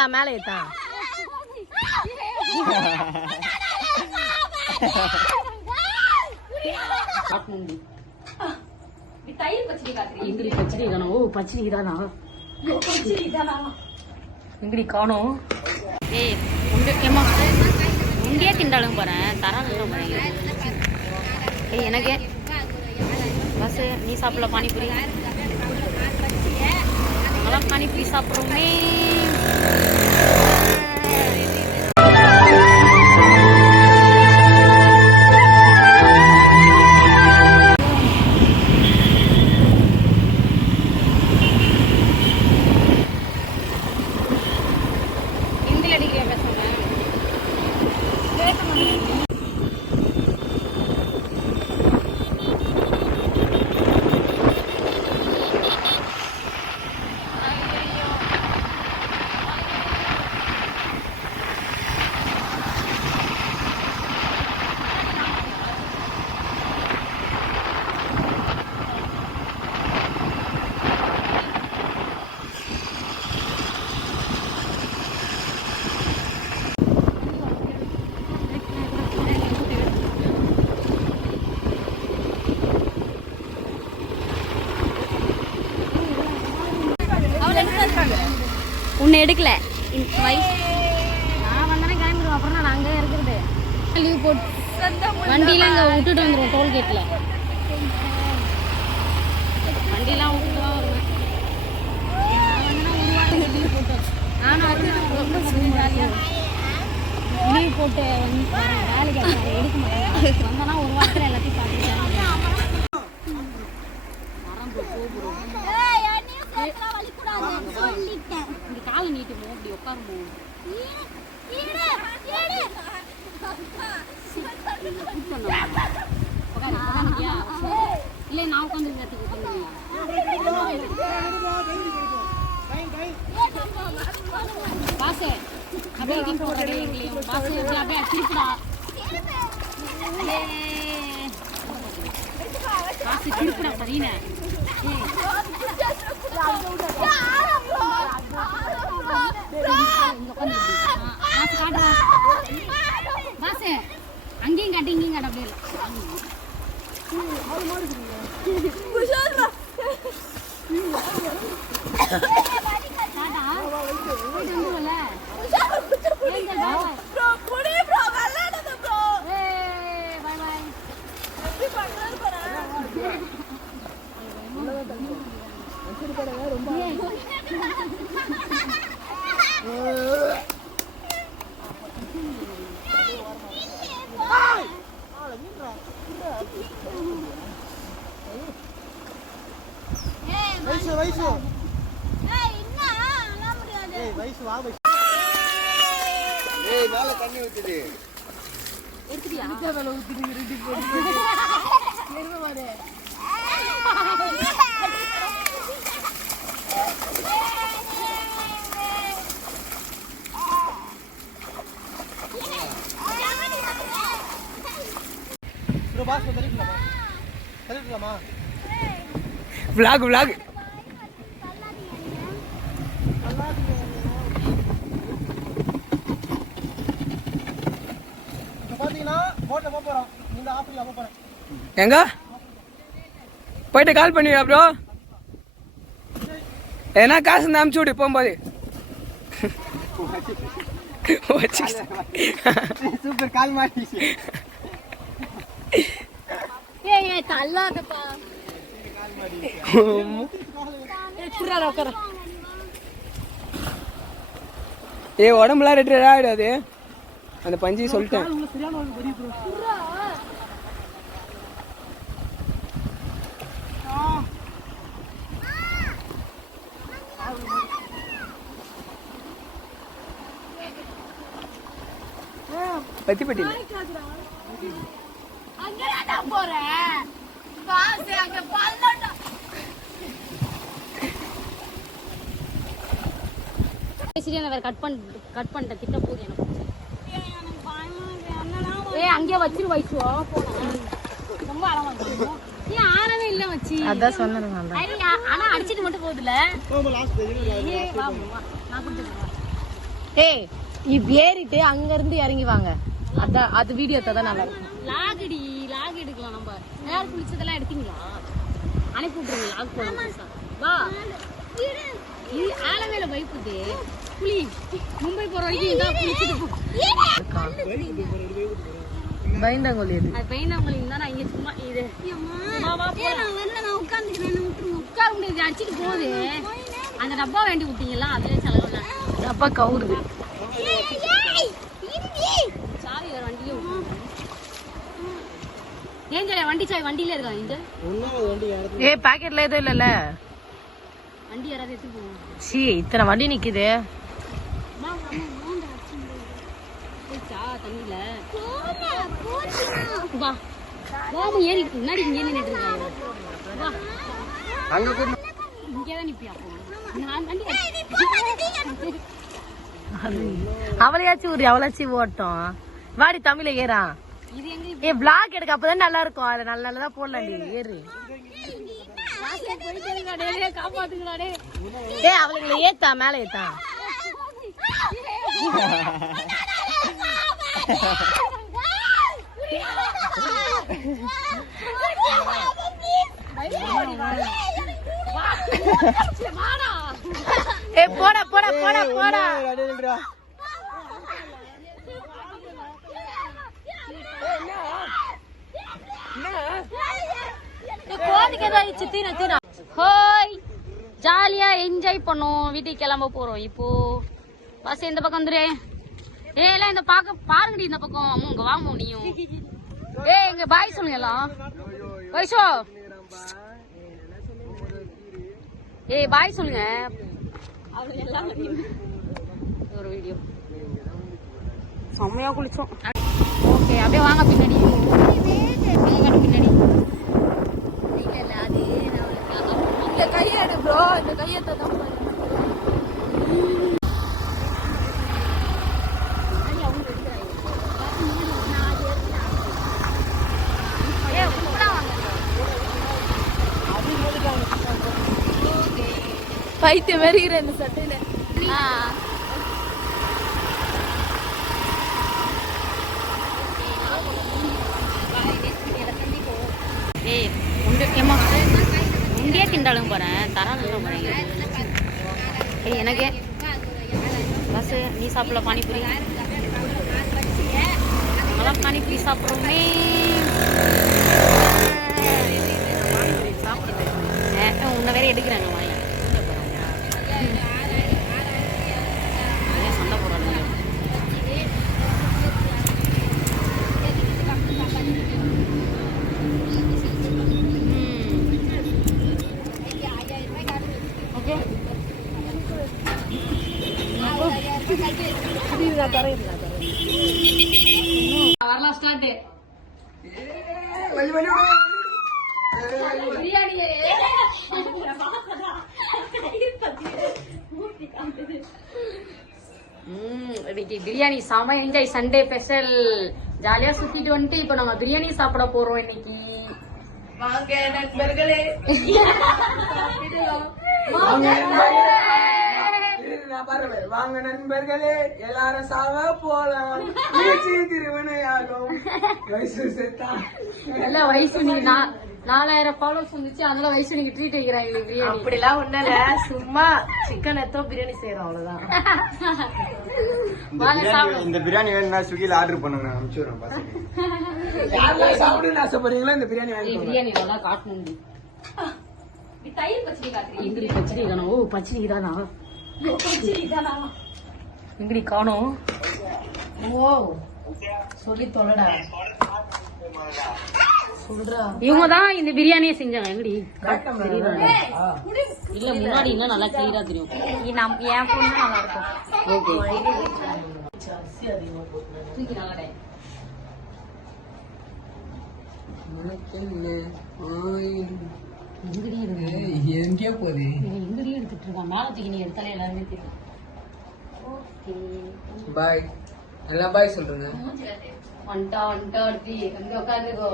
ஏத்தா மேல ஏத்தா? எங்கடி பச்சடி காணோம்? ஓ பச்சடி தானா எங்கடி காணோம் ஏய் உண்டு ஏமா உண்டியே திண்டாலும் போகிறேன் தரானுன்ற மாதிரி ஏய் எனக்கு பஸ் நீ சாப்பிடல பானிபூரி? நாங்களாம் பானிபூரி சாப்பிட்றோமே எடுக்கல நான் வந்தானே கிளம்பிடுவோம். அப்புறம் நான் அங்கே இருக்கிறது. லீவ் போட்டு. வண்டியெலாம் அங்கே விட்டுட்டு வந்துடுவோம் டோல்கேட்டில் வண்டியெலாம் விட்டுட்டு தான் வருவேன். லீவ் போட்டு வந்து வேலைக்கு எடுக்க மாட்டேன் வந்தோன்னா ஒரு வாரத்தில் எல்லாத்தையும் பார்த்துட்டு இங்கே காலை நீட்டுமோ அப்படி உட்காருமோ இல்லை நான் உட்காந்து பாசு அப்படியே இங்கே போடுறே எங்களையும் பாசு அப்படியே திருப்பிடா பாசு திருப்பிடா சரிண்ணே அங்கேயும் காட்டு இங்கேயும் காட்டு அப்படியே டாடா போயிட்டு வந்துருவல பாய் பாய் வயசு. வயசு வா வயசு. ஏய் மேல தண்ணி ஊத்துது ப்ரோ பாஸ் தெரியுமா தெரியுமா vlog vlog. இப்போ எங்க? போயிட்டு கால் பண்ணுவியா ப்ரோ ஏன்னா காசு இருந்தா அமுச்சு விடு போகும்போது. சூப்பர் கால் மாட்டிச்சு ஏய் தள்ளாதப்பா. ஏ உடம்புலாம் ரெட்டு ஆகிடாது அந்த பஞ்சி சொல்லிட்டேன். சரியான ஒரு பெரிய ப்ரோ பத்தி பட்டியில் சரி அந்த வேற கட் பண்ண கட் பண்ணிட்ட திட்ட போகுது எனக்கு. ஏய் அங்கேயே வச்சிரு ரொம்ப அழகா இருக்கு. ஏன் இல்ல வச்சு அதான் சொன்னேன் ஆனா அடிச்சிட்டு மட்டும் போகுதுல ஏய், வா, வா, நான் கொடுத்துக்கிறேன் ஏய் இப்ப ஏறிட்டு அங்க இருந்து இறங்கி வாங்க. அதான் அது வீடியோ தான் நல்லா இருக்கும் லாகுடி லாக் எடுக்கலாம் நம்ம. யார் குளிச்சதெல்லாம் எடுத்தீங்களா? அனுப்பி விட்டுருங்க லாக் புதுசா. வா. ஆலவேல வைப்புது புலி மும்பை போற வரைக்கும் இதான் குளிச்சுட்டு போ. பயந்தாங்கோலி அது அது நான் இங்க சும்மா இது. வா, வா, போலாம். உட்கார முடியாது அடிச்சிட்டு போகுது. அந்த டப்பா வேண்டி விட்டீங்களா அதுல செலவு இல்லை. அப்பா கவுருது. சாவி வேற. ஏன் ஜெயா, வண்டி சாவி வண்டியில இருக்கா இந்த ஏய் பாக்கெட்ல எதுவும் இல்லல்ல. வண்டி யாராவது எடுத்து போவோம் சீ இத்தனை வண்டி நிக்குது. தண்ணியில வா வாமா ஏறி முன்னாடி இங்கே நின்றுட்டு இருக்காங்க வா அங்கே கூட இங்கே தான் நிப்பியா அப்போ நான் வண்டி அவளையாச்சும் ஒரு அவளாச்சும் ஓட்டம் வாடி தமிழ ஏறா இது எங்க ஏ vlog எடுக்க அப்பதான் நல்லா இருக்கும் அது நல்ல நல்லதா போடலாம்டி ஏறு ஏய் அவளுங்களை ஏத்தா மேல ஏத்தா ஏ போடா போடா போடா போடா. அடையில்றா கோதிக்கு ஏதாச்சு தீனா தீனா ஹோய் ஜாலியா என்ஜாய் பண்ணோம் வீட்டுக்கு கிளம்ப போறோம் இப்போ. பஸ் இந்த பக்கம் வந்துரு? ஏ எல்லாம் இந்த பாக்க பாருங்கடி இந்த பக்கம். அம்மா இங்க வாங்க நீயும். ஏ எங்க பாய் சொல்லுங்க எல்லாம். வைஷோ ஏய் பாய் சொல்லுங்க. அவளுங்க எல்லாம் ஒரு வீடியோ செம்மையா குளிச்சோம். ஓகே அப்படியே வாங்க பின்னாடி. வாங்க பின்னாடி. இந்த கையெடு ப்ரோ இந்த கையத்தை தான் பைத்தியம் வருகிற இந்த சட்டையில. ஏய் உண்டு ஏமா உண்டியே திண்டாலும் போறேன். தராலும் போறேன் ஏய் எனக்கு நீ சாப்பிடல பானிபூரி? நம்மளாம் பானிபூரி சாப்பிட்றோமே. உன்னை வேற எடுக்கிறாங்க வாயா சண்டை போடுறாங்க ஓகே வரலாம் ஸ்டார்ட் பிரியாணி இன்னைக்கு பிரியாணி செம என்ஜாய் சண்டே ஸ்பெஷல் ஜாலியா சுத்திட்டு வந்துட்டு இப்போ நம்ம பிரியாணி சாப்பிட போறோம் இன்னைக்கு. வாங்க நண்பர்களே. பாருங்க வாங்க நண்பர்களே எல்லாரும் சாவ போலாம். திருவினையாகும் வயசு செத்தா. எல்லாம் வயசு நீ நாலாயிரம் ஃபாலோஸ் வந்துச்சு அதனால வயசு நீங்க ட்ரீட் வைக்கிறாங்க பிரியாணி. அப்படிலாம் ஒண்ணும் இல்ல. சும்மா சிக்கன் எத்தோ பிரியாணி செய்யறோம் அவ்வளவுதான். இந்த வாங்க பிரியாணி சாப்பிடு. இந்த பிரியாணி வேணும்னா ஸ்விக்கியில் ஆர்டர் பண்ணுங்க நான் அனுப்பிச்சு விடுறேன் பசங்க யாரெல்லாம் சாப்பிடுன்னு ஆசைப்படுறீங்களோ? இந்த பிரியாணி வாங்கிக்கோங்க பிரியாணி நல்லா காட்டணும் தயிர் பச்சடி காட்டுறீங்க. பச்சடி தானா. ஓ பச்சடி தானா? எங்கடி காணோம்? ஓ சொல்லி தொலைடா. சொல்றா. இவங்க தான் இந்த பிரியாணியை செஞ்சாங்க. எங்கடி. இல்ல முன்னாடி இன்னும் நல்லா கிளியரா தெரியும். நம் என் பொண்ணு நல்லா இருக்கும். ஓகே. எங்கேயோ போகுது. எங்கடி எடுத்துட்டு இருக்கான் மேல தூக்கி நீ எடுத்தாலே எல்லாருமே தெரியும். ஓகே. பாய். எல்லாம் பாய் சொல்றேங்க வந்துட்டா வந்துட்டா அடுத்து. அங்க உட்காந்துக்கோ.